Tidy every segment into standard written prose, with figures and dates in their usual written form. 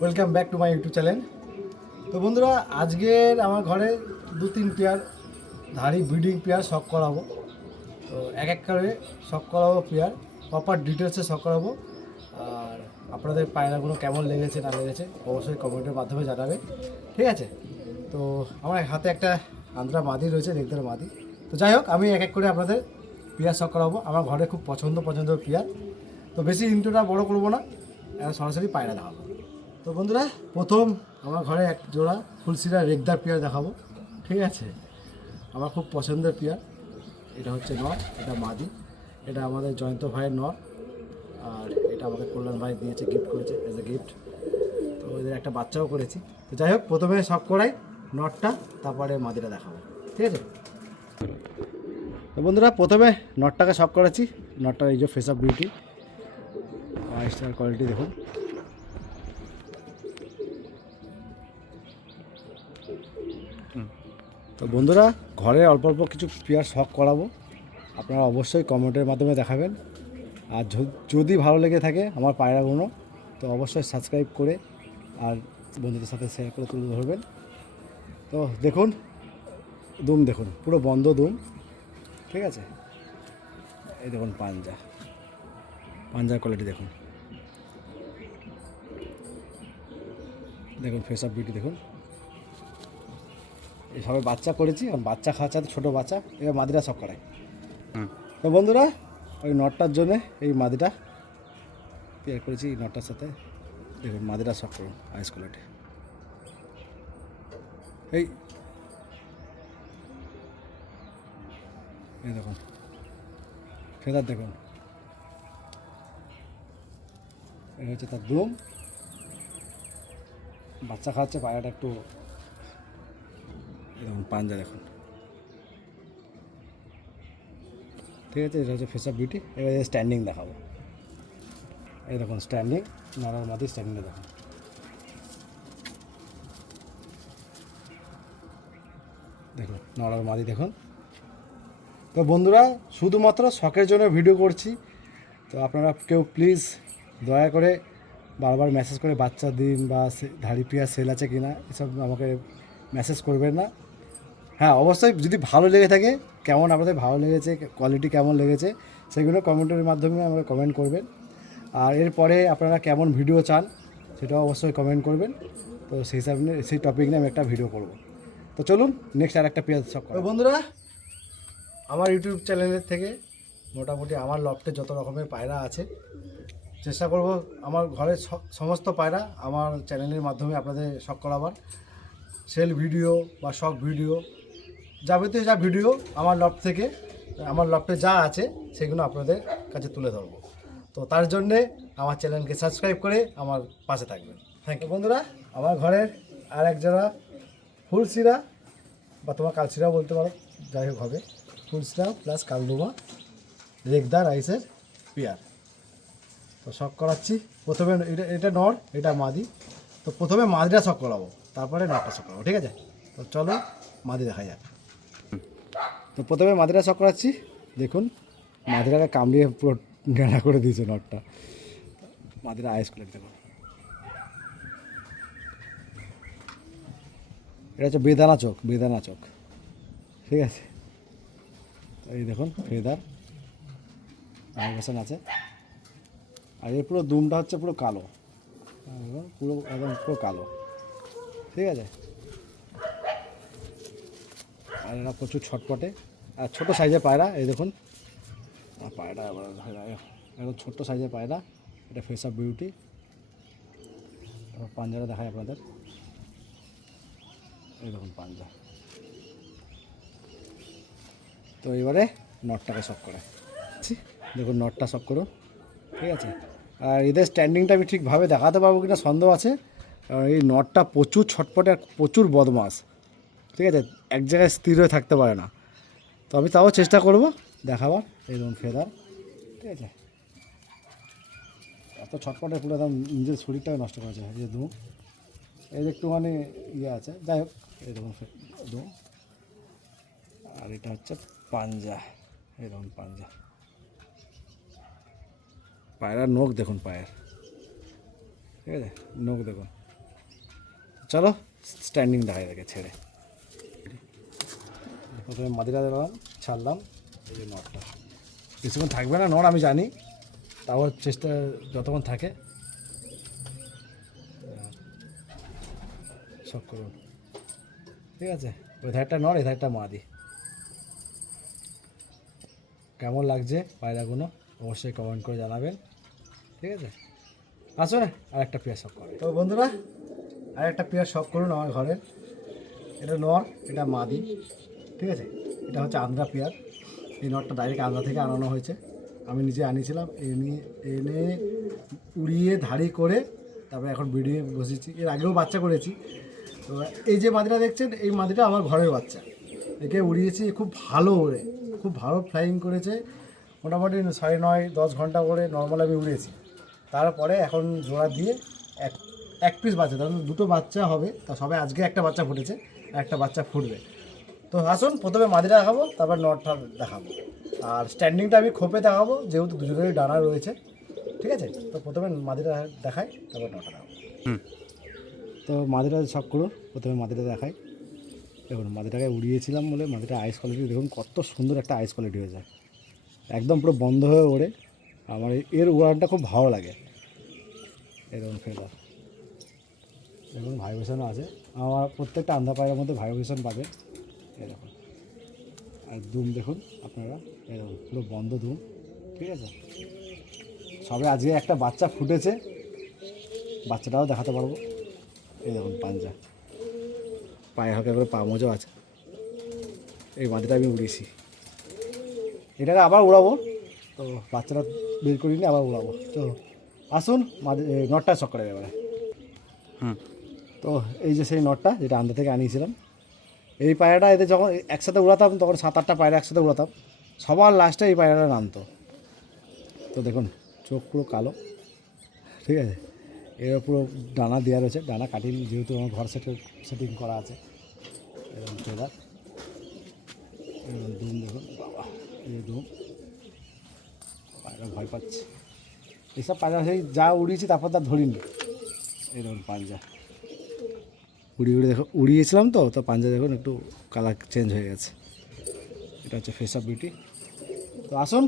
Welcome back to my YouTube channel. তো বন্ধুরা, আজকের আমার ঘরে 2-3 পেয়ার ধাড়ি ব্রিডিং পেয়ার শখ করাবো। তো এক করে শখ করাবো পেয়ার, প্রপার ডিটেলসে শখ করাবো। আর আপনাদের পায়রাগুলো কেমন লেগেছে না লেগেছে অবশ্যই কমেন্টের মাধ্যমে জানাবে, ঠিক আছে? তো আমার হাতে একটা আন্দ্রা মাদি রয়েছে, রেগদার মাদি। তো যাই হোক, আমি এক করে আপনাদের পেয়ার শখ করাবো। আমার ঘরে খুব পছন্দের পেয়ার। তো বেশি ইন্ট্রোটা বড় করবো না, সরাসরি পায়রা দেখাবো। তো বন্ধুরা, প্রথম আমার ঘরে এক জোড়া ফুলসিরা রেগদার পেয়ার দেখাবো, ঠিক আছে? আমার খুব পছন্দের পেয়ার। এটা হচ্ছে নর, এটা মাদি। এটা আমাদের জয়ন্ত ভাইয়ের নর, আর এটা আমাদের কল্যাণ ভাই দিয়েছে, গিফট করেছে অ্যাজ এ গিফট। তো ওদের একটা বাচ্চাও করেছি। তো যাই হোক, প্রথমে সব করাই নটটা, তারপরে মাদিটা দেখাবো, ঠিক আছে? তো বন্ধুরা, প্রথমে নটটাকে সব করেছি। নটটার এই যে face of beauty, star quality দেখুন। তো বন্ধুরা, ঘরে অল্প অল্প কিছু পেয়ার শখ করাবো, আপনারা অবশ্যই কমেন্টের মাধ্যমে দেখাবেন। আর যদি ভালো লেগে থাকে আমার পায়রাগুলো, তো অবশ্যই সাবস্ক্রাইব করে আর বন্ধুদের সাথে শেয়ার করে তুলে ধরবেন। তো দেখুন, দুম দেখুন, পুরো বন্ধ দুম, ঠিক আছে? এই দেখুন পাঞ্জার কোয়ালিটি দেখুন, দেখুন ফেস অফ বিউটি দেখুন। এই সবাই বাচ্চা করেছি, আর বাচ্চা খাওয়ার সাথে ছোটো বাচ্চা, এবার মাদিরা শখ করায়। তো বন্ধুরা, ওই নটটার জন্যে এই মাদিটা পেয়ার করেছি। এই নটটার সাথে দেখুন মাদিরা শখ করুন, আইস কোয়ালিটি। এই দেখুন ফেদার দেখুন, এই হচ্ছে তার দুম। বাচ্চা খাওয়াচ্ছে, পায়রাটা একটু দেখুন, পাঞ্জা দেখুন, ঠিক আছে? এটা হচ্ছে ফেস অফ বিউটি। এবার স্ট্যান্ডিং দেখাবো। এই দেখুন স্ট্যান্ডিং, নরমাল মাদি স্ট্যান্ডিংটা দেখুন। দেখুন নরমাল মাদি দেখুন। তো বন্ধুরা, শুধুমাত্র শখের জন্য ভিডিও করছি। তো আপনারা কেউ প্লিজ দয়া করে বারবার মেসেজ করে বাচ্চা দিন বা ধাড়ি পেয়ার সেল আছে কি না এসব আমাকে মেসেজ করবেন না। হ্যাঁ, অবশ্যই যদি ভালো লেগে থাকে, কেমন আপনাদের ভালো লেগেছে, কোয়ালিটি কেমন লেগেছে, সেগুলো কমেন্টের মাধ্যমে আমাকে কমেন্ট করবেন। আর এরপরে আপনারা কেমন ভিডিও চান সেটাও অবশ্যই কমেন্ট করবেন। তো সেই হিসাবে সেই টপিক নিয়ে আমি একটা ভিডিও করব। তো চলুন নেক্সট আর একটা পেঁয়াজ সব। তো বন্ধুরা, আমার ইউটিউব চ্যানেলের থেকে মোটামুটি আমার লফটে যত রকমের পায়রা আছে, চেষ্টা করব আমার ঘরের সমস্ত পায়রা আমার চ্যানেলের মাধ্যমে আপনাদের শখ করাবার। সেল ভিডিও বা শখ ভিডিও, যাবতীয় যা ভিডিও আমার লফট থেকে, আমার লফটে যা আছে সেগুলো আপনাদের কাছে তুলে ধরবো। তো তার জন্যে আমার চ্যানেলকে সাবস্ক্রাইব করে আমার পাশে থাকবেন। Thank you. বন্ধুরা, আমার ঘরের আর এক জোড়া ফুলসিরা বা তোমার কালসিরা বলতে পারো, যাই হোক হবে, ফুলসিরা প্লাস কালদুমা রেগদার আইসের পেয়ার। তো শখ করাচ্ছি প্রথমে। এটা নর, এটা মাদি। তো প্রথমে মাদিটা শখ করাবো, তারপরে নরটা শখ করাবো, ঠিক আছে? তো চলো মাদি দেখা যাক। তো প্রথমে মাদিরা শখ করাচ্ছি। দেখুন মাদিরাকে কামড়িয়ে পুরো ডেনা করে দিয়েছে নটটা। মাদিরা আইস করে দেখুন। এটা হচ্ছে বেদানা চোখ, ঠিক আছে? এই দেখুন ফেদার ভাইব্রেশন আছে। আর এর পুরো দুমটা হচ্ছে পুরো কালো, পুরো একদম পুরো কালো, ঠিক আছে? আর এরা প্রচুর ছটপটে, আর ছোটো সাইজের পায়রা। এই দেখুন পায়রা, একদম ছোট্ট সাইজের পায়রা। এটা ফেস অফ বিউটি। পাঞ্জাটা দেখায় আপনাদের, এই দেখুন পাঞ্জা। তো এবারে নটটাকে শখ করে দেখুন, নটটা শখ করুন, ঠিক আছে? আর এদের স্ট্যান্ডিংটা আমি ঠিকভাবে দেখাতে পারবো কিনা সন্দেহ আছে, কারণ এই নটটা প্রচুর ছটপটে আর প্রচুর বদমাস, ঠিক আছে? এক জায়গায় স্থির হয়ে থাকতে পারে না। তো আমি তাও চেষ্টা করব দেখাবার। এই ধরুন ফেদার, ঠিক আছে? এত ছটপটে পুরো একদম নিজের শরীরটাকে নষ্ট করেছে। এই যে দুম, এই একটুখানি ইয়ে আছে, যাই হোক। এই দেখুন দুম, আর এটা হচ্ছে পাঞ্জা। এই দেখুন পাঞ্জা। পায়রার নখ দেখুন, পায়ের, ঠিক আছে? নখ দেখুন, চলো স্ট্যান্ডিং দেখাই রেখে ছেড়ে, প্রথমে মাদিরা দিলাম, ছাড়লাম। এই যে নটটা কিছুক্ষণ থাকবে না নট আমি জানি, তাও চেষ্টা যতক্ষণ থাকে সব করুন। ঠিক আছে, ওই ধারটা নট, এই ধারটা মাদি। কেমন লাগছে পায়রাগুলো অবশ্যই কমেন্ট করে জানাবেন। ঠিক আছে, আসো না আর একটা পেয়ার শখ করে। তো বন্ধুরা আর একটা পেয়ার শখ করুন আমার ঘরের। এটা নর, এটা মাদি। ঠিক আছে, এটা হচ্ছে আন্ধ্রা পেয়ার। এই নটটা ডাইরেক্ট আন্ধ্রা থেকে আনানো হয়েছে, আমি নিজে আনিয়েছিলাম। এনে উড়িয়ে ধাড়ি করে তারপরে এখন ভিডিও বসেছি। এর আগেও বাচ্চা করেছি। তো এই যে মাদিটা দেখছেন, এই মাদিটা আমার ঘরের বাচ্চা। একে উড়িয়েছি, খুব ভালো ওড়ে, খুব ভালো ফ্লাইং করেছে। মোটামুটি 9.5-10 ঘন্টা করে নর্মাল আমি উড়িয়েছি। তারপরে এখন জোড়া দিয়ে এক পিস বাচ্চা, তাহলে দুটো বাচ্চা হবে। তা সবে আজকে একটা বাচ্চা ফুটেছে, একটা বাচ্চা ফুটবে। তো আসুন প্রথমে মাদিটা দেখাবো, তারপর নটটা দেখাবো। আর স্ট্যান্ডিংটা আমি খোপে দেখাবো, যেহেতু দুজনেরই ডানা রয়েছে। ঠিক আছে, তো প্রথমে মাদিটা দেখাই, তারপর নটটা দেখাবো। তো মাদিটা সব করুন, প্রথমে মাদিটা দেখাই। দেখুন মাদিটাকে উড়িয়েছিলাম বলে মাদিটা আইস কোয়ালিটি দেখুন কত সুন্দর একটা আইস কোয়ালিটি হয়ে যায়, একদম পুরো বন্ধ হয়ে ওড়ে। আমার এর উড়ানটা খুব ভালো লাগে। এরকম ফেদার দেখুন, ভাইব্রেশনও আছে। আমার প্রত্যেকটা আন্ধ্রা পায়রার মধ্যে ভাইব্রেশন পাবে এরকম। আর দুম দেখুন আপনারা, এরকম পুরো বন্ধ দুম। ঠিক আছে, সবে আজকে একটা বাচ্চা ফুটেছে, বাচ্চাটাও দেখাতে পারবো। এই দেখুন পাঞ্জা, পায়ে হালকা করে পা মোজও আছে। এই মাদিটা আমি উড়িয়েছি, এটাকে আবার উড়াবো। তো বাচ্চাটা বের করিনি, আবার উড়াবো। তো আসুন নটটা শখ করে এবারে। তো এই যে সেই নটটা যেটা আন্ধ্রা থেকে আনিয়েছিলাম, এই পায়রাটা এতে যখন একসাথে উড়াতাম তখন 7-8টা পায়রা একসাথে উড়াতাম, সবার লাস্টে এই পায়রাটা নামতো। তো দেখুন চোখ পুরো কালো। ঠিক আছে, এর পুরো ডানা দেওয়া রয়েছে, ডানা কাটিং, যেহেতু আমার ঘর সেটিং করা আছে। এরকম ফেদার, এরকম দুম দেখুন, বাবা এই দুম, পায়রা ভয় পাচ্ছে। এইসব পায়রা সেই যা উড়িয়েছি তারপর তার ধরিনি। এরকম পাঞ্জা উড়িয়েছিলাম, তো পাঞ্জা দেখুন একটু কালার চেঞ্জ হয়ে গেছে। এটা হচ্ছে ফেস অফ বিউটি। তো আসুন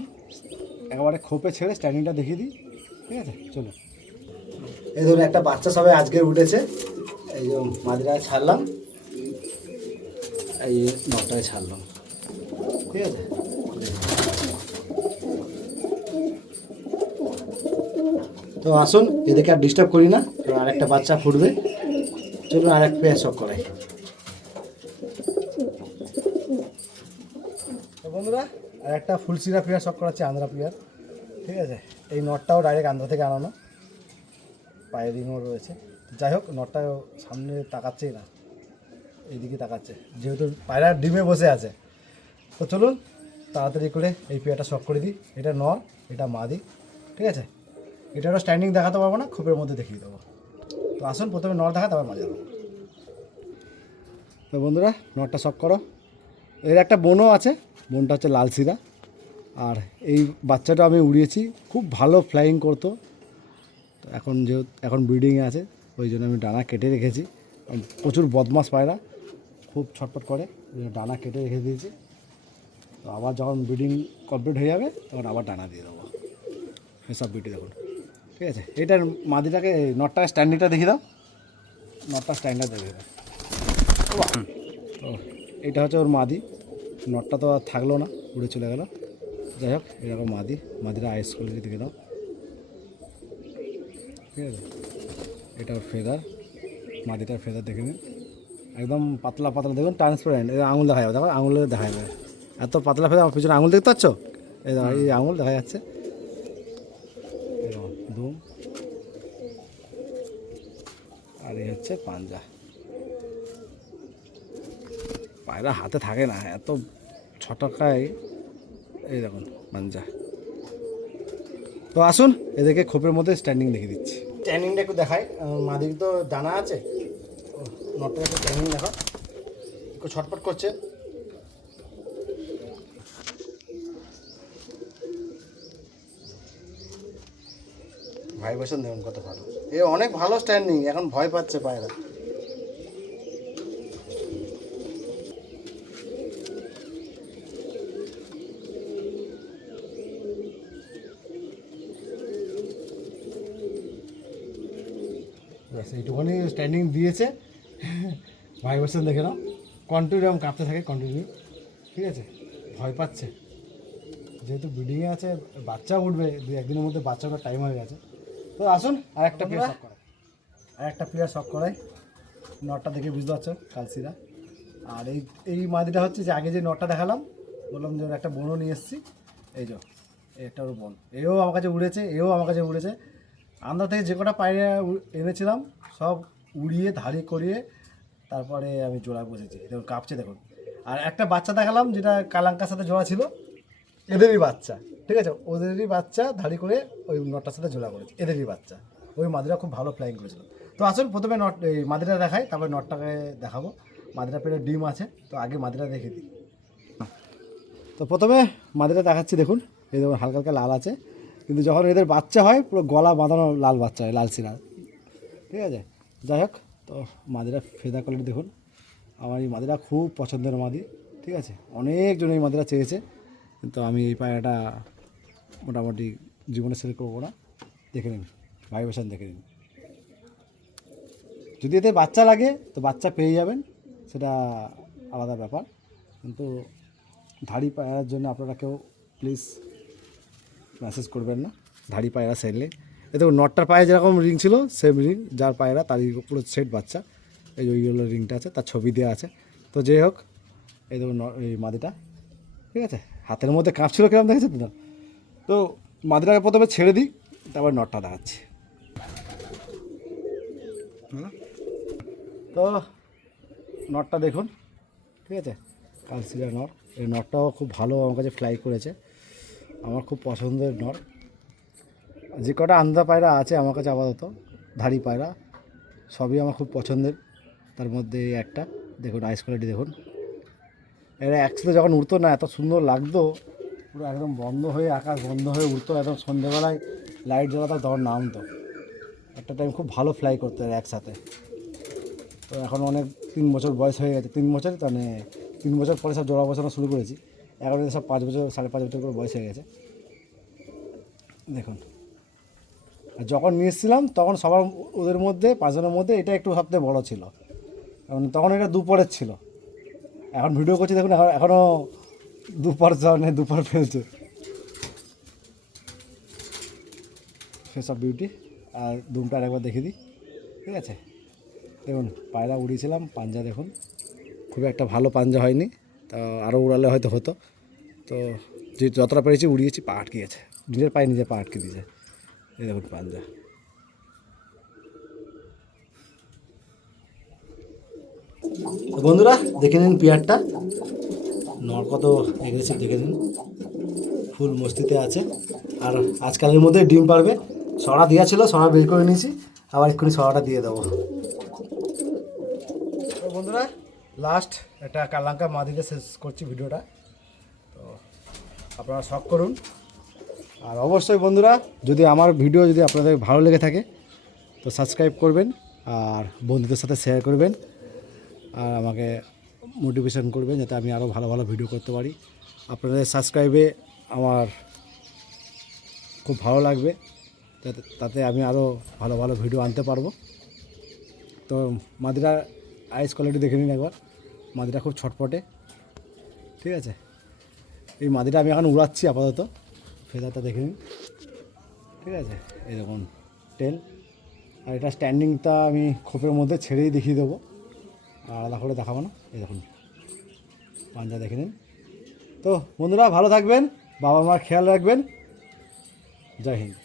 একেবারে খোপে ছেড়ে স্ট্যান্ডিংটা দেখিয়ে দিই। ঠিক আছে, চলো। এই ধরুন একটা বাচ্চা সবে আজকে উঠেছে। এই যে মাদিরায় ছাড়লাম, এই নটায় ছাড়লাম। ঠিক আছে, তো আসুন এদেরকে আর ডিস্টার্ব করি না, আরেকটা বাচ্চা ফুটবে। চলুন আর এক পেয়ার শখ করাই। তো বন্ধুরা আর একটা ফুলসিরা পেয়ার শখ করাচ্ছে, আন্ধ্রা পেয়ার। ঠিক আছে, এই নটটাও ডাইরেক্ট আন্ধ্রা থেকে আনানো, পায়ে রিংও রয়েছে। যাই হোক, নটটা সামনে তাকাচ্ছেই না, এইদিকে তাকাচ্ছে, যেহেতু পায়রা ডিমে বসে আছে। তো চলুন তাড়াতাড়ি করে এই পেয়ারটা শখ করে দিই। এটা নর, এটা মাদি। ঠিক আছে, এটারও স্ট্যান্ডিং দেখাতে পারবো না, খোপের মধ্যে দেখিয়ে দেবো। তো আসুন প্রথমে নর দেখা, তারপর মাদি দেবো। তো বন্ধুরা নটটা শখ করো। এর একটা বোনও আছে, বোনটা হচ্ছে লাল সিরা। আর এই বাচ্চাটা আমি উড়িয়েছি, খুব ভালো ফ্লাইং করতো। তো এখন ব্রিডিংয়ে আছে, ওই জন্য আমি ডানা কেটে রেখেছি। প্রচুর বদমাস পায়রা, খুব ছটফট করে, ডানা কেটে রেখে দিয়েছি। তো আবার যখন ব্রিডিং কমপ্লিট হয়ে যাবে তখন আবার ডানা দিয়ে দেবো। এসব বিউটি দেখুন। ঠিক আছে, এটার মাদিটাকে নটটা স্ট্যান্ডিংটা দেখিয়ে দাও, নটটা স্ট্যান্ডার্ড দেখিয়ে দাও। তো এটা হচ্ছে ওর মাদি, নটটা তো আর থাকলো না, উড়ে চলে গেল। যাই হোক, এরকম মাদিরা আইস কোয়ালিটি দেখে দাও। ঠিক আছে, এটা ওর ফেদার, মাদিটার ফেদার দেখে নিন, একদম পাতলা পাতলা দেখুন, ট্রান্সপারেন্ট। এই আঙুল দেখা যাবে, দেখো আঙুলে দেখা যাবে, এত পাতলা ফেদার। আমার পিছনে আঙুল দেখতে পাচ্ছ, এই আঙুল দেখা যাচ্ছে। এরকম দুম, আর এই হচ্ছে পাঞ্জা। পায়রা হাতে থাকে না, এত ছটকায়। এই দেখুন পাঞ্জা। তো আসুন এদেরকে খোপের মধ্যে স্ট্যান্ডিং দেখিয়ে দিচ্ছি। স্ট্যান্ডিংটা একটু দেখাই, মাদির তো দানা আছে, নটটা একটু স্ট্যান্ডিং দেখো, একটু ছটপট করছে। ভাইব্রেশন দেখুন কত ভালো, এ অনেক ভালো স্ট্যান্ডিং। এখন ভয় পাচ্ছে পায়রা, ব্যাস এইটুখানি স্ট্যান্ডিং দিয়েছে। ভাইব্রেশন দেখে নাও, কন্টিনিউ এরকম কাঁপতে থাকে কন্টিনিউ। ঠিক আছে, ভয় পাচ্ছে যেহেতু ব্রিডিংয়ে আছে, বাচ্চা উঠবে 2-1 দিনের মধ্যে, বাচ্চা ওঠার টাইম হয়ে গেছে। তো আসুন আর একটা প্লেয়ার শখ করাই, শখ করাই। নটটা দেখে বুঝতে পারছো কালসিরা। আর এই মাদিটা হচ্ছে যে আগে যে নটটা দেখালাম, বললাম যে ওর একটা বোনও নিয়ে এসেছি, এই যে এটা ওর বোন। এও আমার কাছে উড়েছে, আন্দাজ থেকে যে কটা পায়রা এনেছিলাম সব উড়িয়ে ধাড়ি করিয়ে তারপরে আমি জোড়া বসেছি। দেখুন কাঁপছে দেখুন। আর একটা বাচ্চা দেখালাম যেটা কালাঙ্কার সাথে জোড়া ছিল, এদেরই বাচ্চা। ঠিক আছে, ওদেরই বাচ্চা ধাড়ি করে ওই নটটার সাথে জোড়া করেছে, এদেরই বাচ্চা। ওই মাদিরা খুব ভালো ফ্লাইং করেছিল। তো আসুন প্রথমে এই মাদিরা দেখাই, তারপরে নটটাকে দেখাবো। মাদিরা পেটে ডিম আছে, তো আগে মাদিরা দেখে দিই। তো প্রথমে মাদিরা দেখাচ্ছি, দেখুন এই দেখুন হালকা হালকা লাল আছে, কিন্তু যখন এদের বাচ্চা হয় পুরো গলা বাঁধানো লাল বাচ্চা হয়, লাল সিরা। ঠিক আছে, যাই হোক, তো মাদিরা ফেদা কোয়ালিটি দেখুন। আমার এই মাদিরা খুব পছন্দের মাদি। ঠিক আছে, অনেকজন এই মাদিরা চেয়েছে, কিন্তু আমি এই পায়রাটা মোটামুটি জীবনে সেল করবো না। দেখে নিন ভাইব্রেশন, দেখে নিন। যদি এতে বাচ্চা লাগে তো বাচ্চা পেয়ে যাবেন, সেটা আলাদা ব্যাপার, কিন্তু ধাড়ি পায়রার জন্য আপনারা কেউ প্লিজ মেসেজ করবেন না ধাড়ি পায়রা সেললে। এ দেখুন নটটার পায়ে যেরকম রিং ছিল সেম রিং, যার পায়রা তারই পুরো সেট বাচ্চা। এই যে ওইগুলো রিংটা আছে, তার ছবি দেওয়া আছে। তো যাই হোক, এই দেখুন এই মাদিটা, ঠিক আছে, হাতের মধ্যে কাঁপছিল কিরকম দেখেছেন তো। তো মাদিটাকে প্রথমে ছেড়ে দিই, তারপর নটটা দেখাচ্ছি। তো নটটা দেখুন, ঠিক আছে, কালসিরা নট। এই নটটাও খুব ভালো আমার কাছে ফ্লাই করেছে, আমার খুব পছন্দের নট। যে কটা আন্দা পায়রা আছে আমার কাছে আপাতত ধাড়ি পায়রা, সবই আমার খুব পছন্দের। তার মধ্যে একটা দেখুন আইস কোয়ালিটি দেখুন। এরা একসাথে যখন উড়তো না এত সুন্দর লাগতো, পুরো একদম বন্ধ হয়ে আকাশ বন্ধ হয়ে উড়তো, একদম সন্ধ্যেবেলায় লাইট জ্বালাতো তখন নামতো। একটা টাইম খুব ভালো ফ্লাই করতো এরা একসাথে। তো এখন অনেক 3 বছর বয়স হয়ে গেছে, 3 বছর, মানে 3 বছর পরে সব জোড়া বসানো শুরু করেছি। এখন সব 5 বছর 5.5 বছর করে বয়স হয়ে গেছে দেখুন। আর যখন নিয়ে এসেছিলাম তখন সবার ওদের মধ্যে 5 জনের মধ্যে এটা একটু সবথেকে বড়ো ছিল, কারণ তখন এটা দুপুরের ছিল। এখন ভিডিও করছি দেখুন, এখনও দুপুর ফেলছে। Face of beauty. আর দুমটা আরেকবার দেখে দিই, ঠিক আছে। দেখুন পায়রা উড়িয়েছিলাম, পাঞ্জা দেখুন, খুব একটা ভালো পাঞ্জা হয়নি, তো আরও উড়ালে হয়তো হতো। তো যে যতটা পেরেছি উড়িয়েছি, পা আটকে গেছে, নিজের পায়ে নিজে পা আটকে দিয়েছে। এই দেখুন পাঞ্জা। বন্ধুরা দেখে নিন পেয়ারটা, নর কত এগ্রেসিভ দেখে নিন, ফুল মস্তিতে আছে। আর আজকালের মধ্যে ডিম পারবে। সরা দেওয়া ছিল, সরা বের করে নিয়েছি, আবার এক্ষুনি সরাটা দিয়ে দেবো। তো বন্ধুরা লাস্ট একটা কালাঙ্কা মাদিতে শেষ করছি ভিডিওটা। তো আপনারা শখ করুন। আর অবশ্যই বন্ধুরা, যদি আমার ভিডিও যদি আপনাদের ভালো লেগে থাকে তো সাবস্ক্রাইব করবেন, আর বন্ধুদের সাথে শেয়ার করবেন, আর আমাকে মোটিভেশন করবেন যাতে আমি আরও ভালো ভালো ভিডিও করতে পারি। আপনাদের সাবস্ক্রাইবে আমার খুব ভালো লাগবে, তাতে আমি আরও ভালো ভালো ভিডিও আনতে পারবো। তো মাদিরা আইস কোয়ালিটি দেখে নিন একবার, মাদিরা খুব ছটপটে, ঠিক আছে। এই মাদিটা আমি এখন উড়াচ্ছি আপাতত, ফেদারটা দেখে নিন, ঠিক আছে। এই দেখুন টেল, আর এটা স্ট্যান্ডিংটা আমি খোপের মধ্যে ছেড়েই দেখিয়ে দেবো, আলাদা করে দেখাবো না। এই দেখুন পাঞ্জা দেখে নিন। তো বন্ধুরা ভালো থাকবেন, বাবা মার খেয়াল রাখবেন। জয় হিন্দ।